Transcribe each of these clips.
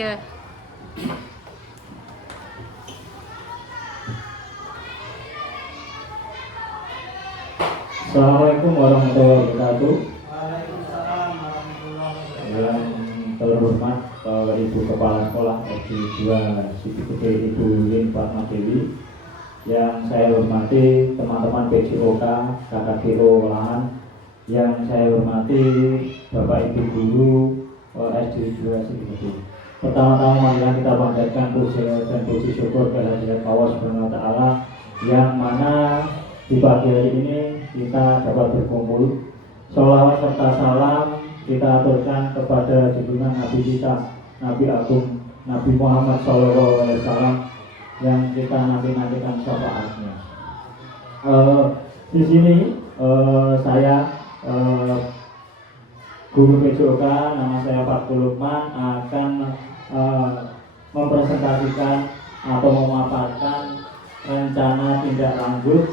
Ya. Assalamualaikum warahmatullahi wabarakatuh. Waalaikumsalam warahmatullahi wabarakatuh. Yang terhormat Ibu Kepala Sekolah SD 2 Siti Gede Ibu Lin Fatma Dewi, yang saya hormati teman-teman PJOK Kakak Kilo Welahan, yang saya hormati Bapak Ibu Guru SD 2 Siti Gede. Pertama-tama marilah kita panjatkan puji dan puji syukur kehadirat Allah Subhanahu wa Ta'ala, yang mana di pagi hari ini kita dapat berkumpul. Sholawat serta salam kita aturkan kepada junjungan Nabi kita, Nabi Agung Nabi Muhammad SAW, yang kita nanti-nantikan syafaatnya. Di sini saya Guru PJOK, nama saya Fathul Lukman, akan mempresentasikan atau memaparkan rencana tindak lanjut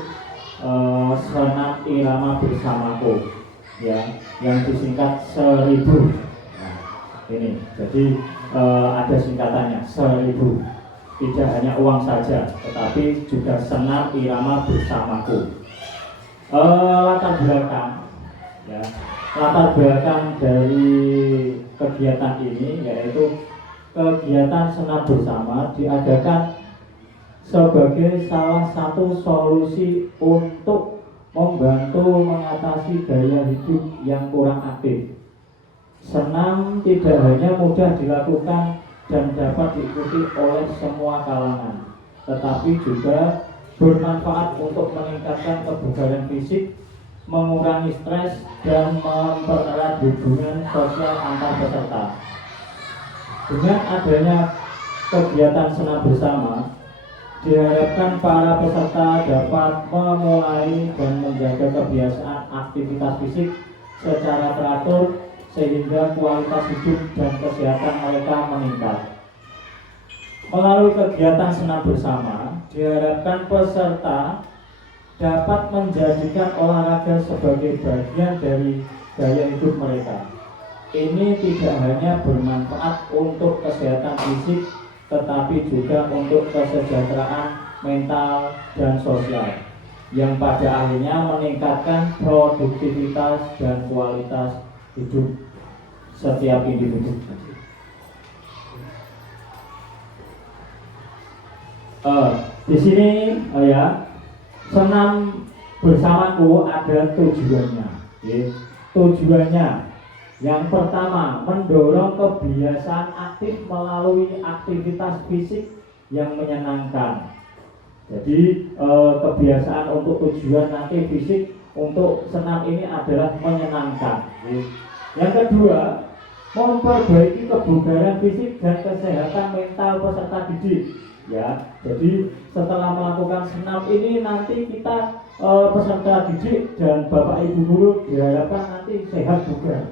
senam irama bersamaku, ya, yang disingkat 1000. Nah, ini jadi ada singkatannya 1000. Tidak hanya uang saja, tetapi juga senam irama bersamaku. Latar belakang, ya, latar belakang dari kegiatan ini yaitu kegiatan senam bersama diadakan sebagai salah satu solusi untuk membantu mengatasi gaya hidup yang kurang aktif. Senam tidak hanya mudah dilakukan dan dapat diikuti oleh semua kalangan, tetapi juga bermanfaat untuk meningkatkan kebugaran fisik, mengurangi stres, dan mempererat hubungan sosial antar peserta. Dengan adanya kegiatan senam bersama, diharapkan para peserta dapat memulai dan menjaga kebiasaan aktivitas fisik secara teratur, sehingga kualitas hidup dan kesehatan mereka meningkat. Melalui kegiatan senam bersama, diharapkan peserta dapat menjadikan olahraga sebagai bagian dari gaya hidup mereka. Ini tidak hanya bermanfaat untuk kesehatan fisik, tetapi juga untuk kesejahteraan mental dan sosial, yang pada akhirnya meningkatkan produktivitas dan kualitas hidup setiap individu. Di sini ya, senam bersamaku ada tujuannya. Tujuannya yang pertama, mendorong kebiasaan aktif melalui aktivitas fisik yang menyenangkan. Jadi kebiasaan untuk tujuan nanti fisik untuk senam ini adalah menyenangkan. Yang kedua, memperbaiki kebugaran fisik dan kesehatan mental peserta didik. Ya, jadi setelah melakukan senam ini nanti kita peserta didik dan Bapak Ibu guru diharapkan nanti sehat bugar,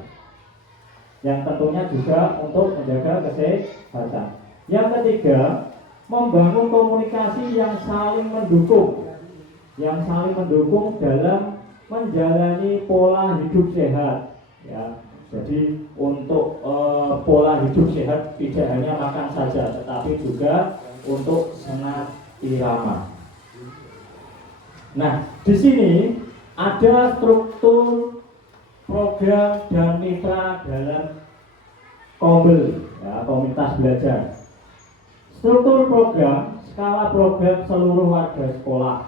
yang tentunya juga untuk menjaga kesehatan. Yang ketiga, membangun komunikasi yang saling mendukung, dalam menjalani pola hidup sehat. Ya, jadi untuk pola hidup sehat tidak hanya makan saja, tetapi juga untuk senam irama. Nah, di sini ada struktur program dan mitra dalam KOBEL, ya, komunitas belajar. Struktur program, skala program seluruh warga sekolah.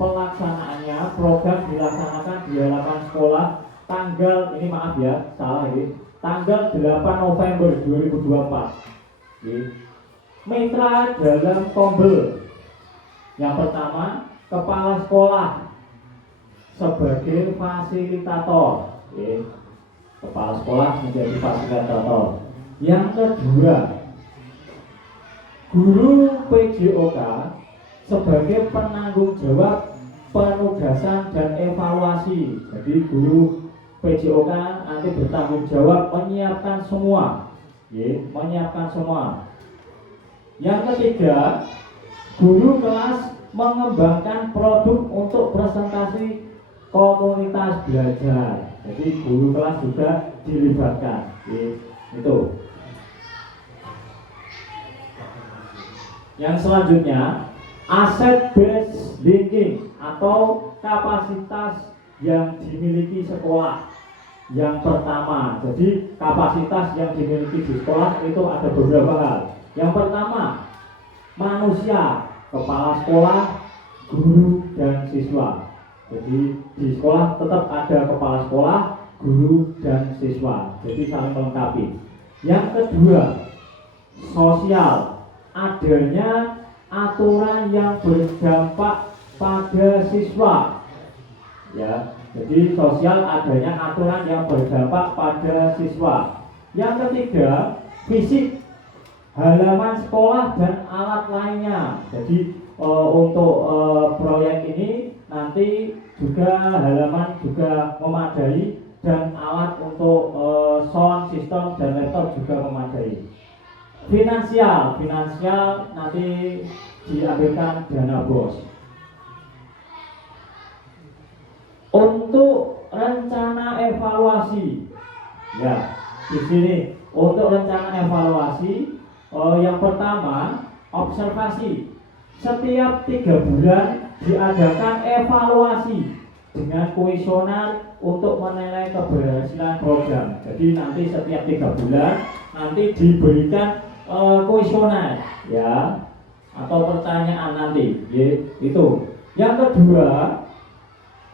Pelaksanaannya, program dilaksanakan di halaman sekolah tanggal, ini maaf ya, salah ini, tanggal 8 November 2024. Mitra dalam KOBEL, yang pertama, kepala sekolah sebagai fasilitator. Kepala sekolah menjadi fasilitator. Yang kedua, guru PJOK sebagai penanggung jawab penugasan dan evaluasi. Jadi guru PJOK nanti bertanggung jawab menyiapkan semua. Yang ketiga, guru kelas mengembangkan produk untuk presentasi komunitas belajar. Jadi guru kelas juga dilibatkan. Itu. Yang selanjutnya, asset based thinking atau kapasitas yang dimiliki sekolah. Yang pertama, jadi kapasitas yang dimiliki di sekolah itu ada beberapa hal. Yang pertama, manusia, kepala sekolah, guru, dan siswa. Jadi di sekolah tetap ada kepala sekolah, guru, dan siswa. Jadi saling melengkapi. Yang kedua, sosial, adanya aturan yang berdampak pada siswa. Ya, jadi sosial adanya aturan yang berdampak pada siswa. Yang ketiga, fisik, halaman sekolah dan alat lainnya. Jadi untuk proyek ini nanti juga halaman juga memadai dan alat untuk sound system dan laptop juga memadai. Finansial nanti diambilkan dana BOS. Untuk rencana evaluasi, ya di sini untuk rencana evaluasi yang pertama observasi. Setiap 3 bulan diadakan evaluasi dengan kuesioner untuk menilai keberhasilan program. Jadi nanti setiap 3 bulan nanti diberikan kuesioner, ya, atau pertanyaan nanti, ya, itu. Yang kedua,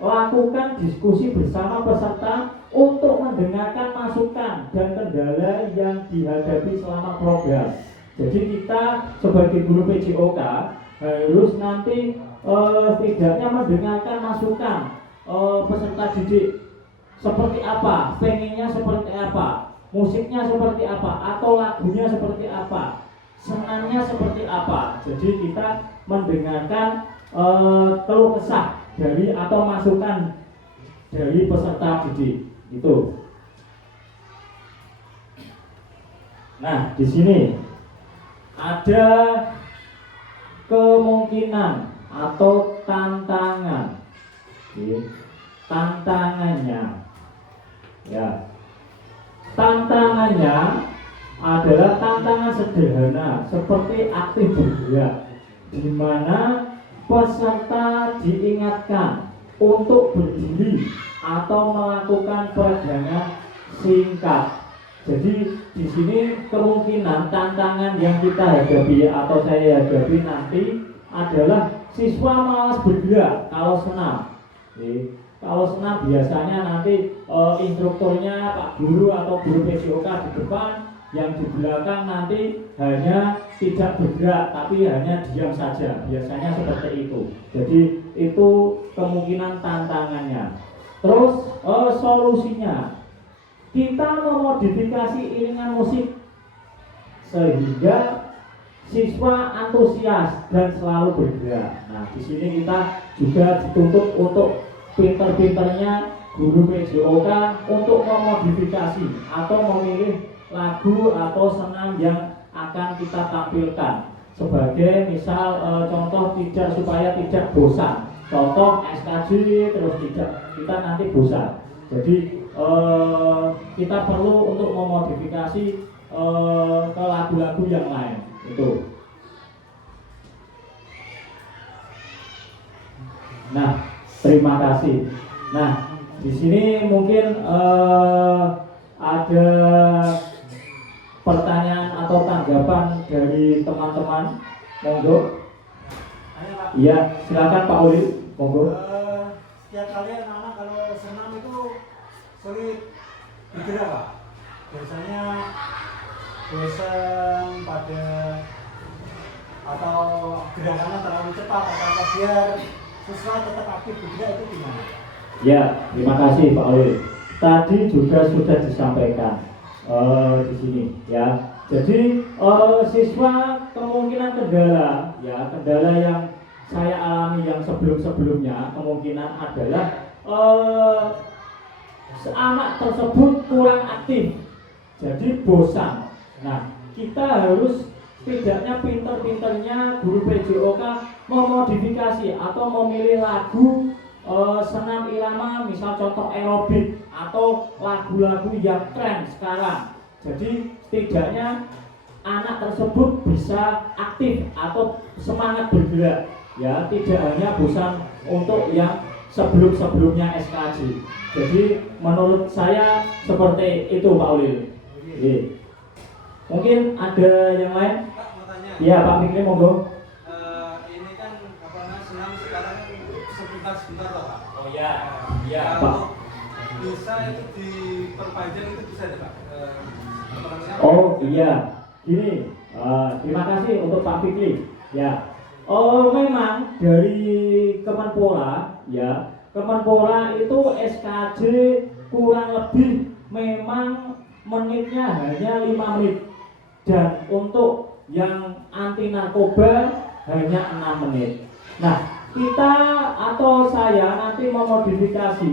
lakukan diskusi bersama peserta untuk mendengarkan masukan dan kendala yang dihadapi selama program. Jadi kita sebagai guru PJOK harus nanti setidaknya mendengarkan masukan peserta didik seperti apa, pengennya seperti apa, musiknya seperti apa, atau lagunya seperti apa, senangnya seperti apa. Jadi kita mendengarkan keluh kesah dari atau masukan dari peserta didik itu. Nah, di sini ada kemungkinan atau tantangan. Tantangannya, ya, tantangannya adalah tantangan sederhana seperti aktif bergerak, di mana peserta diingatkan untuk berdiri atau melakukan peregangan singkat. Jadi di sini kemungkinan tantangan yang kita hadapi atau saya hadapi nanti adalah siswa malas bergerak kalau senam. Kalau senam biasanya nanti instrukturnya Pak Guru atau guru PJOK di depan, yang di belakang nanti hanya tidak bergerak tapi hanya diam saja. Biasanya seperti itu. Jadi itu kemungkinan tantangannya. Terus solusinya, kita memodifikasi iringan musik sehingga siswa antusias dan selalu bergerak. Nah, di sini kita juga dituntut untuk pinter-pinternya guru PJOK untuk memodifikasi atau memilih lagu atau senam yang akan kita tampilkan. Sebagai misal contoh supaya tidak bosan. Contoh SKJ terus tidak, kita nanti bosan. Jadi kita perlu untuk memodifikasi ke lagu-lagu yang lain itu. Nah, terima kasih. Nah, di sini mungkin ada pertanyaan atau tanggapan dari teman-teman. Monggo. Iya, silakan Pak Uli. Monggo. Setiap kali anak-anak kalau senam itu sulit bergerak, Pak. Biasanya bosan pada atau gerakannya terlalu cepat atau biar siswa tetap aktif bergerak itu gimana? Ya, terima kasih Pak Uli. Tadi juga sudah disampaikan di sini, ya. Jadi siswa kemungkinan kendala, ya, kendala yang saya alami yang sebelum-sebelumnya kemungkinan adalah anak tersebut kurang aktif, jadi bosan. Nah, kita harus setidaknya pinter-pinternya guru PJOK memodifikasi atau memilih lagu senam irama, misal contoh aerobik atau lagu-lagu yang tren sekarang. Jadi setidaknya anak tersebut bisa aktif atau semangat bergerak, ya, tidak hanya bosan untuk yang sebelum-sebelumnya SKJ. Jadi menurut saya seperti itu Pak Ulil. Mungkin ada yang lain? Pak, mau tanya. Ya Pak Fikri, monggo. Ini kan apa namanya senam sekarang kan sebentar-sebentar loh Pak. Oh ya, ya Pak. Kalau bisa itu diperpanjang itu bisa ya Pak? Apa namanya? Oh iya, gini. Terima kasih untuk Pak Fikri. Ya. Oh memang dari Kemenpora, ya, Kemenpora itu SKJ kurang lebih memang menitnya hanya 5 menit, dan untuk yang anti narkoba hanya 6 menit. Nah, kita atau saya nanti memodifikasi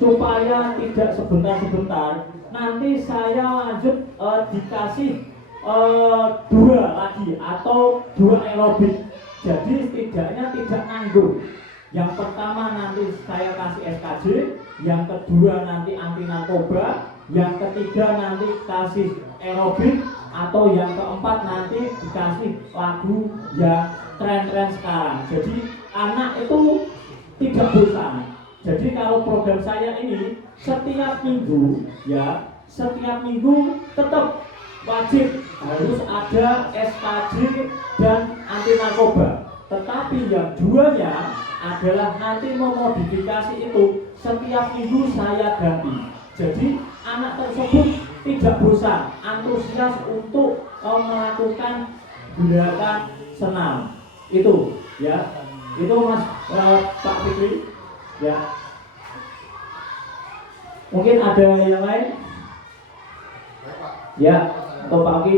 supaya tidak sebentar-sebentar. Nanti saya lanjut dikasih 2 lagi atau 2 aerobik. Jadi setidaknya tidak nganggur. Yang pertama nanti saya kasih SKJ, yang kedua nanti anti narkoba, yang ketiga nanti kasih aerobik, atau yang keempat nanti dikasih lagu yang tren-tren sekarang. Jadi anak itu tidak bosan. Jadi kalau program saya ini setiap minggu, ya, setiap minggu tetap wajib harus ada SKJ dan anti narkoba. Tetapi yang duanya adalah nanti memodifikasi itu setiap minggu saya ganti. Jadi anak tersebut tidak bosan, antusias untuk melakukan gerakan senam. Itu ya. Itu Mas Pak Fikri. Ya. Mungkin ada yang lain? Ya, atau Pak Oki?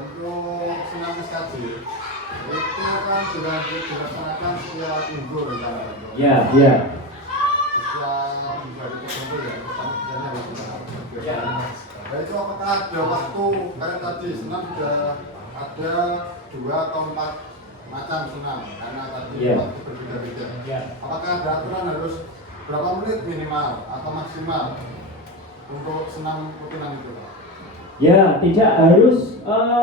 Untuk senam SKJ itu kan sudah dilaksanakan setiap minggu rencana. Ya, ya. Setiap minggu hari tertentu ya, pertama biasanya harus senam. Ya. Nah itu apakah ada waktu kayak tadi senam sudah ada 2 atau 4 macam senam karena tadi waktu berbeda-beda. Ya. Apakah ada aturan harus berapa menit minimal atau maksimal untuk senam rutinan itu Pak? Ya, tidak harus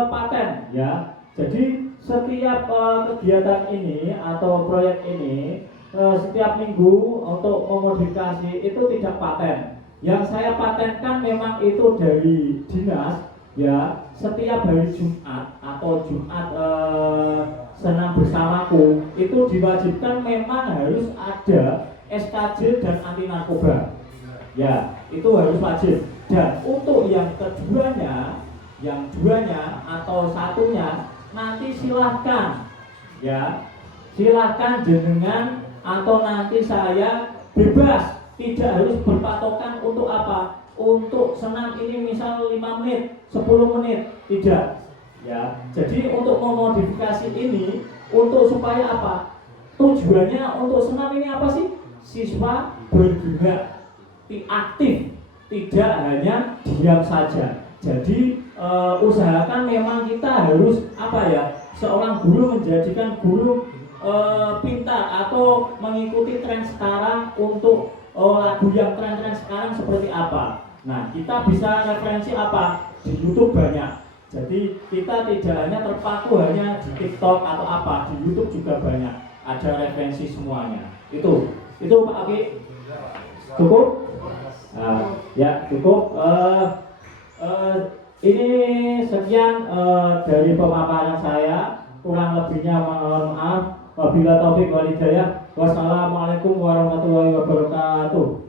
paten ya. Jadi setiap kegiatan ini atau proyek ini setiap minggu untuk memodifikasi itu tidak paten. Yang saya patenkan memang itu dari dinas ya. Setiap hari Jumat atau Jumat senam bersamaku itu diwajibkan memang harus ada SKJ dan anti narkoba. Ya, itu harus wajib. Dan untuk yang duanya atau satunya nanti silahkan ya, silahkan jenengan atau nanti saya bebas, tidak harus berpatokan untuk apa, untuk senam ini misal 5 menit, 10 menit, tidak ya. Jadi untuk memodifikasi ini untuk supaya apa, tujuannya untuk senam ini apa sih? Siswa bergerak, aktif, tidak hanya diam saja. Jadi usahakan memang kita harus apa ya, seorang guru menjadikan guru pintar atau mengikuti tren sekarang untuk lagu yang tren-tren sekarang seperti apa. Nah, kita bisa referensi apa? Di YouTube banyak. Jadi kita tidak hanya terpaku hanya di TikTok atau apa, di YouTube juga banyak. Ada referensi semuanya. Itu Pak Aki. Cukup? Ya cukup. Ini sekian dari pemaparan saya. Kurang lebihnya mohon maaf. Wabillahi taufik wal hidayah. Wassalamualaikum warahmatullahi wabarakatuh.